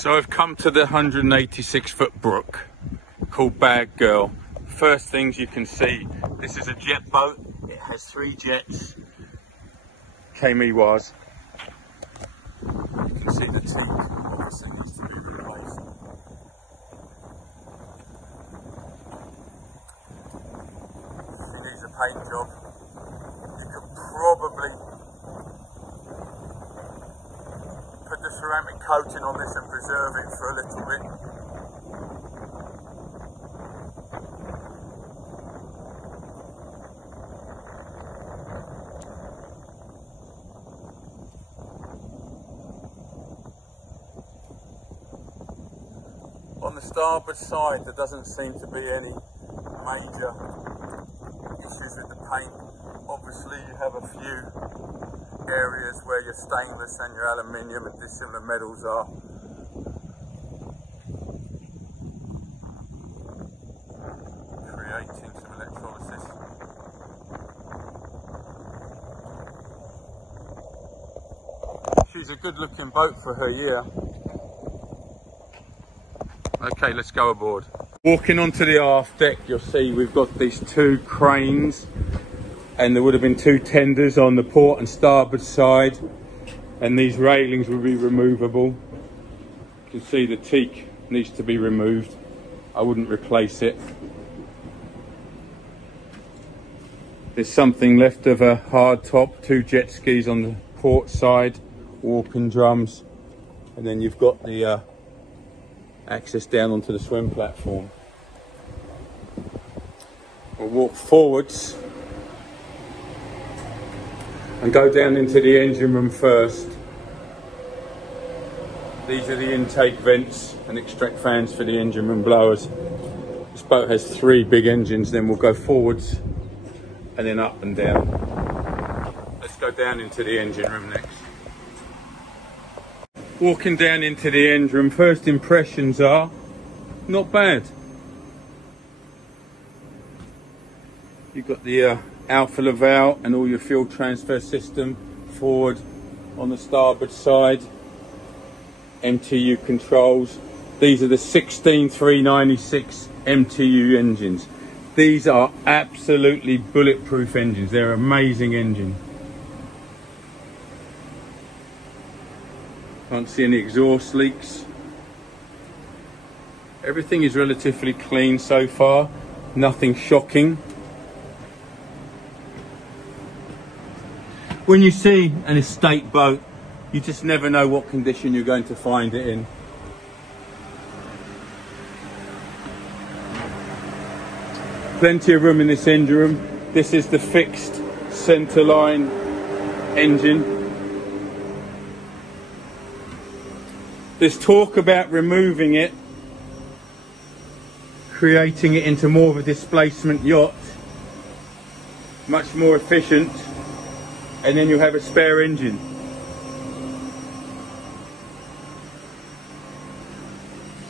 So I've come to the 186-foot brook called Bad Girl. First things you can see, this is a jet boat. It has 3 jets. Kamiwas. You can see the teak obviously needs to be replaced. It needs a paint job. You could probably put the ceramic coating on this and preserve it for a little bit. On the starboard side there doesn't seem to be any major issues with the paint. Obviously you have a few areas where your stainless and your aluminium and dissimilar metals are. Creating some electrolysis. She's a good looking boat for her year. Okay, let's go aboard. Walking onto the aft deck, you'll see we've got these 2 cranes, and there would have been 2 tenders on the port and starboard side, and these railings will be removable. You can see the teak needs to be removed. I wouldn't replace it. There's something left of a hard top, 2 jet skis on the port side, warping drums, and then you've got the access down onto the swim platform. We'll walk forwards and go down into the engine room first. These are the intake vents and extract fans for the engine room blowers. This boat has 3 big engines. Then we'll go forwards and then up and down. Let's go down into the engine room next. Walking down into the engine room, first impressions are not bad. You've got the Alpha Laval and all your fuel transfer system forward on the starboard side. MTU controls. These are the 16396 MTU engines. These are absolutely bulletproof engines. They're an amazing engine. Can't see any exhaust leaks. Everything is relatively clean so far. Nothing shocking. When you see an estate boat, you just never know what condition you're going to find it in. Plenty of room in this engine room. This is the fixed centerline engine. There's talk about removing it, creating it into more of a displacement yacht, much more efficient, and then you'll have a spare engine.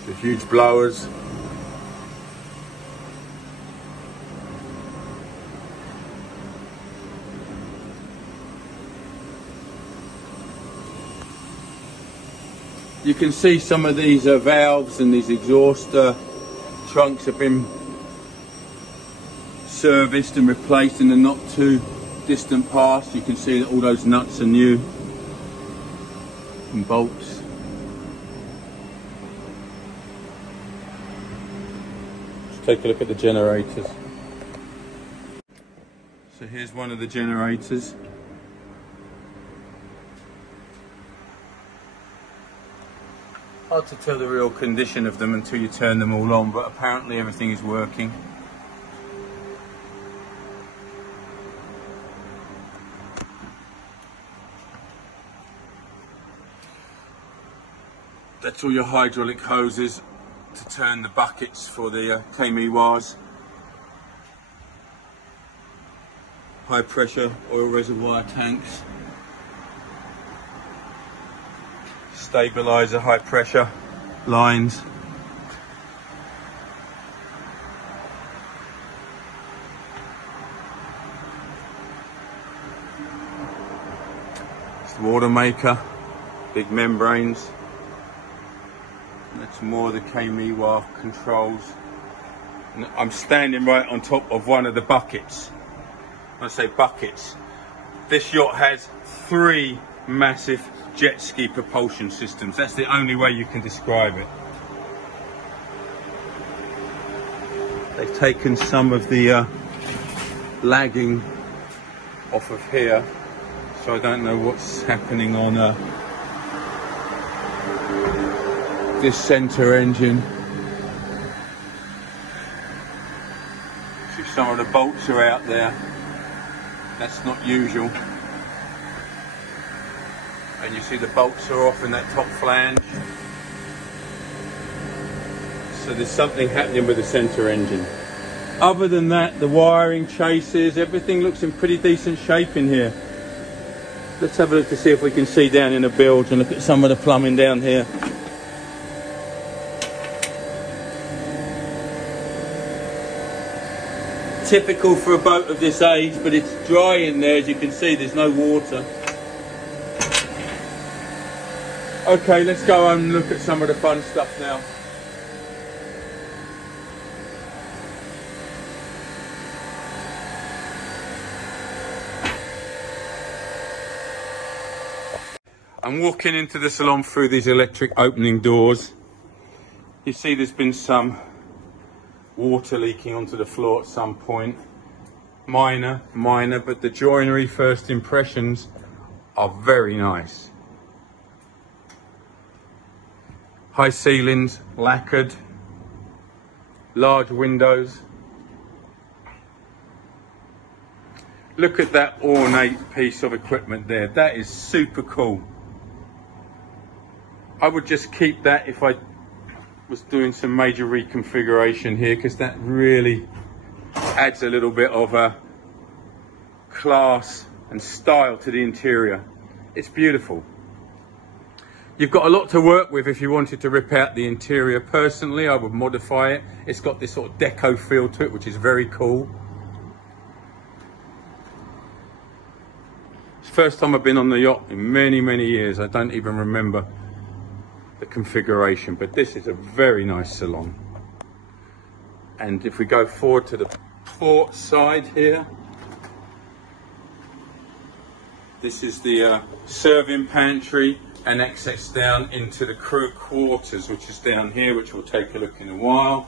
The huge blowers. You can see some of these valves and these exhaust trunks have been serviced and replaced in the not too distant past. You can see that all those nuts are new and bolts. Let's take a look at the generators. So here's one of the generators. Hard to tell the real condition of them until you turn them all on, but apparently everything is working. That's all your hydraulic hoses to turn the buckets for the Kamiwas. High pressure oil reservoir tanks. Stabilizer, high pressure lines. It's the water maker, big membranes. That's more of the K-Miwa controls. And I'm standing right on top of one of the buckets. When I say buckets, this yacht has 3 massive jet ski propulsion systems. That's the only way you can describe it. They've taken some of the lagging off of here, so I don't know what's happening on this center engine. See, some of the bolts are out there. That's not usual. And you see the bolts are off in that top flange. So there's something happening with the center engine. Other than that, the wiring, chases, everything looks in pretty decent shape in here. Let's have a look to see if we can see down in the bilge and look at some of the plumbing down here. Typical for a boat of this age, but it's dry in there. As you can see, there's no water. Okay, let's go and look at some of the fun stuff now. I'm walking into the salon through these electric opening doors. You see there's been some water leaking onto the floor at some point. Minor, but the joinery first impressions are very nice. High ceilings, lacquered, large windows. Look at that ornate piece of equipment there. That is super cool. I would just keep that if I was doing some major reconfiguration here, because that really adds a little bit of a class and style to the interior. It's beautiful. You've got a lot to work with if you wanted to rip out the interior. Personally, I would modify it. It's got this sort of deco feel to it, which is very cool. It's the first time I've been on the yacht in many, many years. I don't even remember the configuration, but this is a very nice salon. And if we go forward to the port side here, this is the serving pantry and access down into the crew quarters, which is down here, which we'll take a look in a while.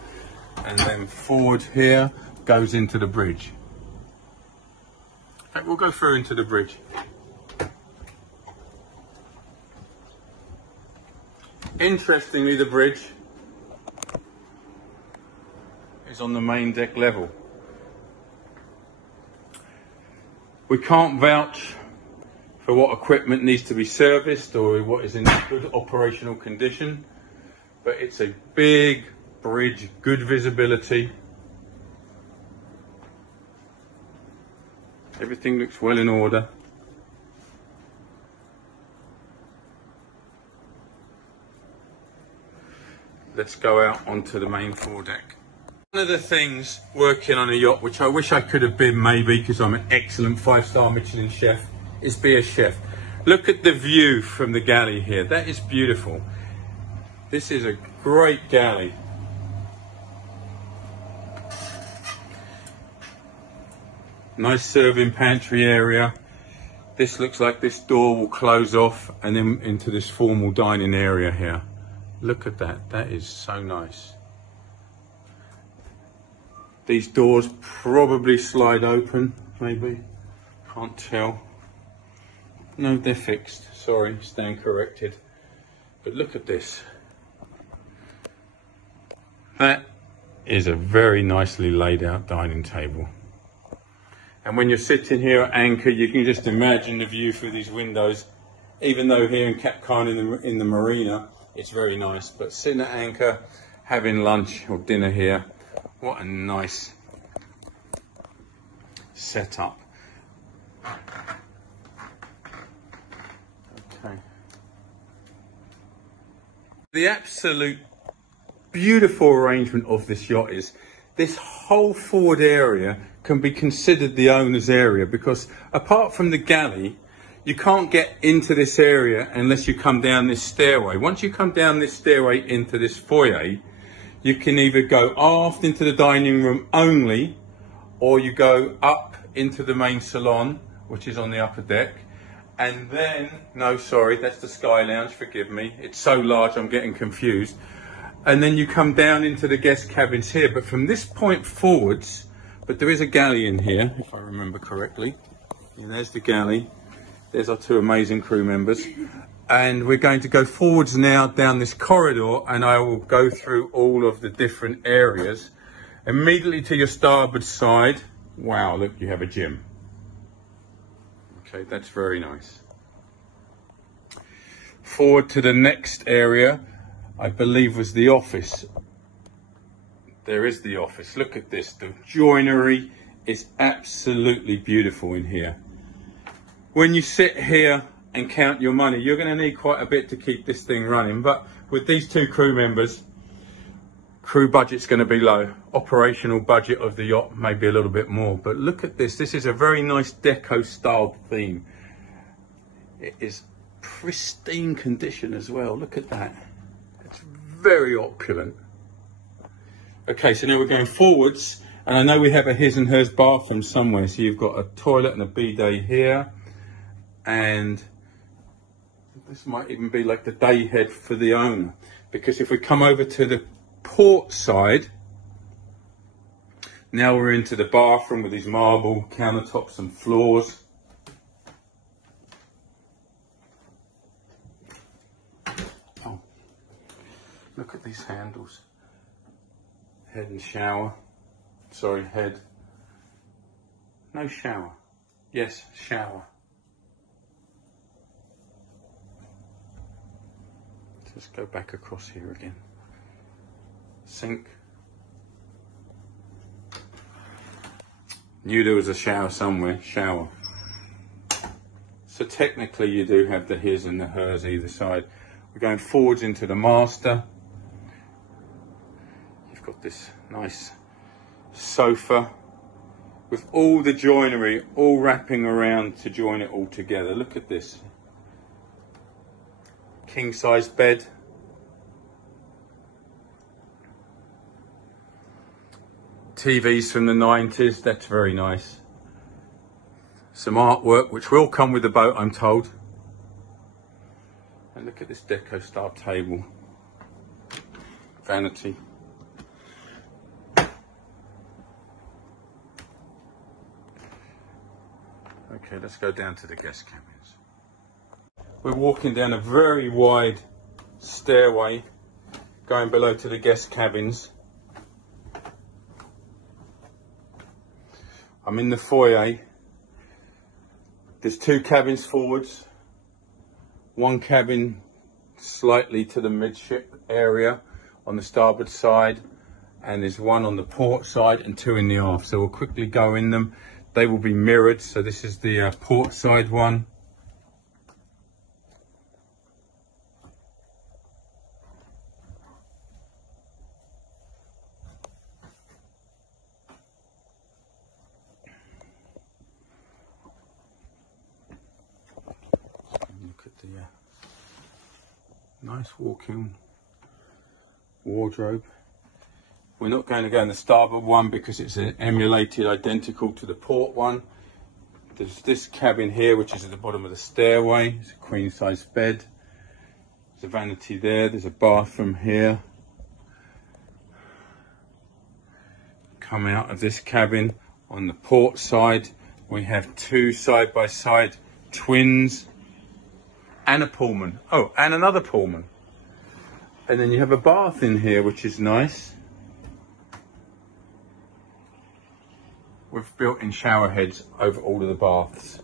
And then forward here goes into the bridge. Okay, we'll go through into the bridge. Interestingly, the bridge is on the main deck level. We can't vouch for what equipment needs to be serviced or what is in good operational condition, but it's a big bridge, good visibility. Everything looks well in order. Let's go out onto the main foredeck. One of the things working on a yacht, which I wish I could have been maybe because I'm an excellent 5-star Michelin chef, is be a chef. Look at the view from the galley here. That is beautiful. This is a great galley. Nice serving pantry area. This looks like this door will close off and then into this formal dining area here. Look at that. That is so nice. These doors probably slide open, maybe. Can't tell. No, they're fixed. Sorry, stand corrected. But look at this. That is a very nicely laid out dining table. And when you're sitting here at anchor, you can just imagine the view through these windows. Even though here in Cap Cana in the marina, it's very nice. But sitting at anchor, having lunch or dinner here, what a nice setup. Okay. The absolute beautiful arrangement of this yacht is this whole forward area can be considered the owner's area, because apart from the galley, You can't get into this area unless you come down this stairway. Once you come down this stairway into this foyer, you can either go aft into the dining room only, or you go up into the main salon, which is on the upper deck. And then, no, sorry, that's the Sky Lounge, forgive me. It's so large, I'm getting confused. And then you come down into the guest cabins here. But from this point forwards, but there is a galley in here, if I remember correctly. And there's the galley. There's our two amazing crew members. And we're going to go forwards now down this corridor, and I will go through all of the different areas. Immediately to your starboard side, wow, look, you have a gym. Okay, that's very nice. Forward to the next area, I believe was the office. There is the office. Look at this. The joinery is absolutely beautiful in here. When you sit here and count your money, you're going to need quite a bit to keep this thing running. But with these two crew members, crew budget's going to be low. Operational budget of the yacht may be a little bit more. But look at this. This is a very nice deco style theme. It is pristine condition as well. Look at that. It's very opulent. Okay, so now we're going forwards. And I know we have a his and hers bathroom somewhere. So you've got a toilet and a bidet here. And this might even be like the day head for the owner, because if we come over to the port side, now we're into the bathroom with these marble countertops and floors. Oh, look at these handles. Head and shower. Sorry, head. No shower. Yes, shower. Let's go back across here again. Sink. Knew there was a shower somewhere. Shower. So technically you do have the his and the hers either side. We're going forwards into the master. You've got this nice sofa with all the joinery all wrapping around to join it all together. Look at this. King size bed. TVs from the 90s, that's very nice. Some artwork which will come with the boat, I'm told. And look at this deco style table. Vanity. Okay, let's go down to the guest cabins. We're walking down a very wide stairway going below to the guest cabins. I'm in the foyer. There's two cabins forwards, one cabin slightly to the midship area on the starboard side, and there's one on the port side and two in the aft. So we'll quickly go in them. They will be mirrored. So this is the port side one. Nice walk-in wardrobe. We're not going to go in the starboard one because it's emulated identical to the port one. There's this cabin here which is at the bottom of the stairway. It's a queen size bed. There's a vanity there. There's a bathroom here. Come out of this cabin on the port side, we have two side-by-side twins. And a Pullman. Oh, and another Pullman. And then you have a bath in here, which is nice. With built-in shower heads over all of the baths.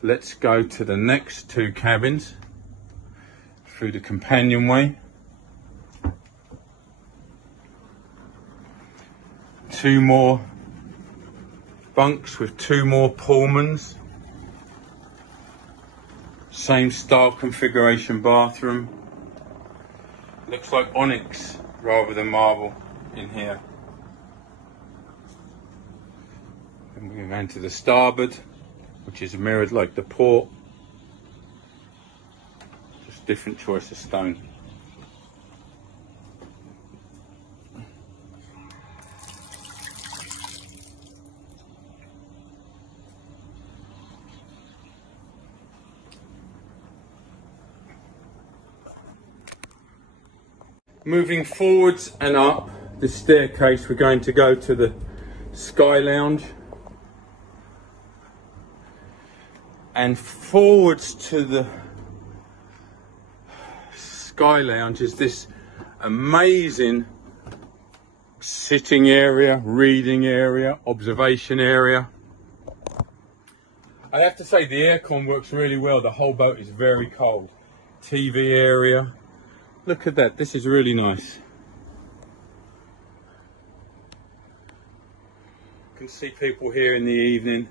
Let's go to the next two cabins through the companionway. Two more bunks with two more Pullmans. Same style configuration bathroom. Looks like onyx rather than marble in here. And we go to the starboard, which is mirrored like the port. different choice of stone. Moving forwards and up the staircase, we're going to go to the Sky Lounge. And forwards to the Sky Lounge is this amazing sitting area, reading area, observation area. I have to say the aircon works really well. The whole boat is very cold. TV area. Look at that, this is really nice. You can see people here in the evening,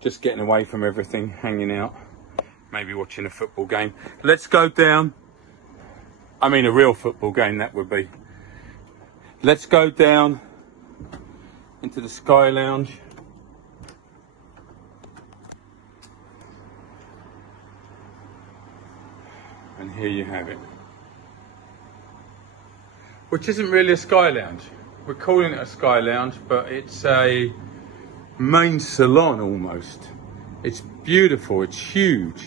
just getting away from everything, hanging out, maybe watching a football game. Let's go down, I mean a real football game that would be. Let's go down into the Sky Lounge. And here you have it. Which isn't really a Sky Lounge. We're calling it a Sky Lounge, but it's a main salon almost. It's beautiful, it's huge.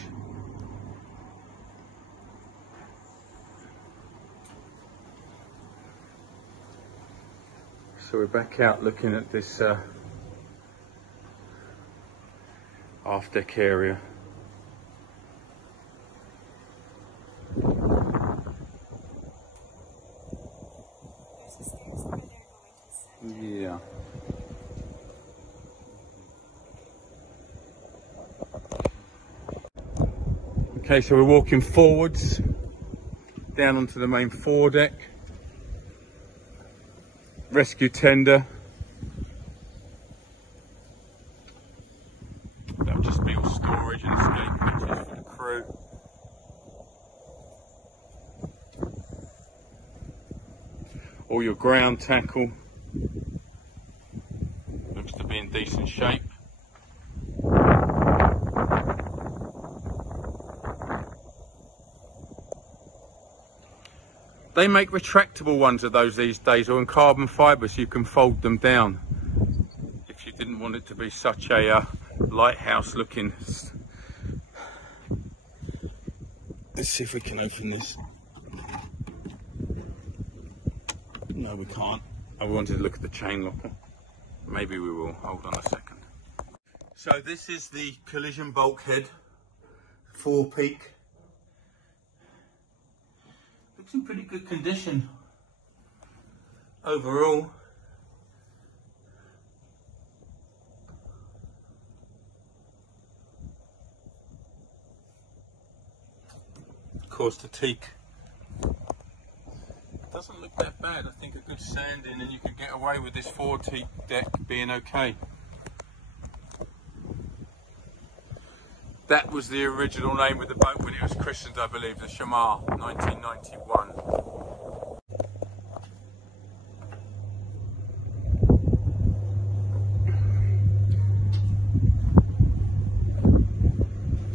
So we're back out looking at this aft deck area. Yeah. Okay, so we're walking forwards down onto the main foredeck. Rescue tender. That'll just be all storage and escape hatches for the crew. All your ground tackle. Looks to be in decent shape. They make retractable ones of those these days, or in carbon fibre, so you can fold them down if you didn't want it to be such a lighthouse looking. Let's see if we can open this. No, we can't. I wanted to look at the chain locker. Maybe we will. Hold on a second. So this is the collision bulkhead, forepeak. Looks in pretty good condition overall. Of course, the teak doesn't look that bad. I think a good sanding and you could get away with this forward teak deck being okay. That was the original name of the boat when it was christened, I believe, the Shamar, 1991.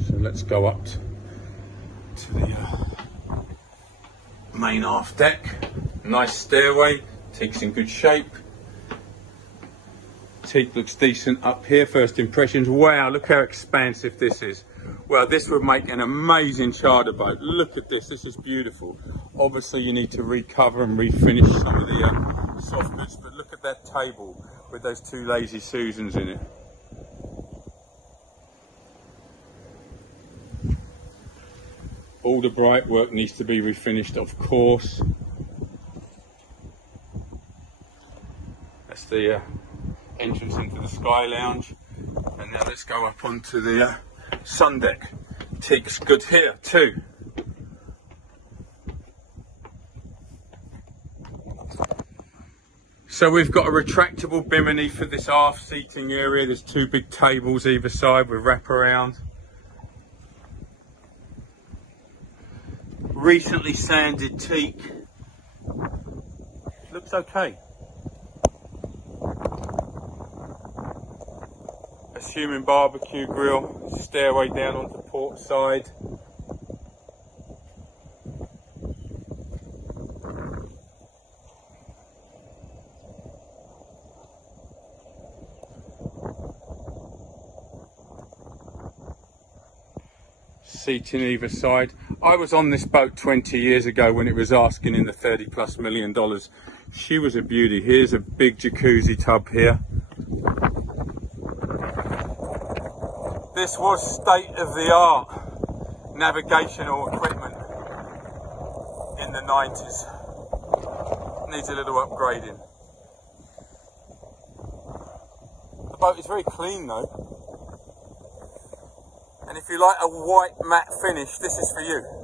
So let's go up to the main aft deck. Nice stairway, teak's in good shape. Teak looks decent up here. First impressions, wow, look how expansive this is. Well, this would make an amazing charter boat. Look at this, this is beautiful. Obviously you need to recover and refinish some of the soft goods, but look at that table with those two Lazy Susans in it. All the bright work needs to be refinished, of course. That's the entrance into the Sky Lounge. And now let's go up onto the sun deck. Teak's good here too. So we've got a retractable bimini for this aft seating area. There's two big tables either side with wraparound. Recently sanded teak. Looks okay. Assuming barbecue grill, stairway down onto port side. seating either side. I was on this boat 20 years ago when it was asking in the $30+ million. She was a beauty. Here's a big jacuzzi tub here. This was state-of-the-art navigational equipment in the 90s. Needs a little upgrading. The boat is very clean though. And if you like a white matte finish, this is for you.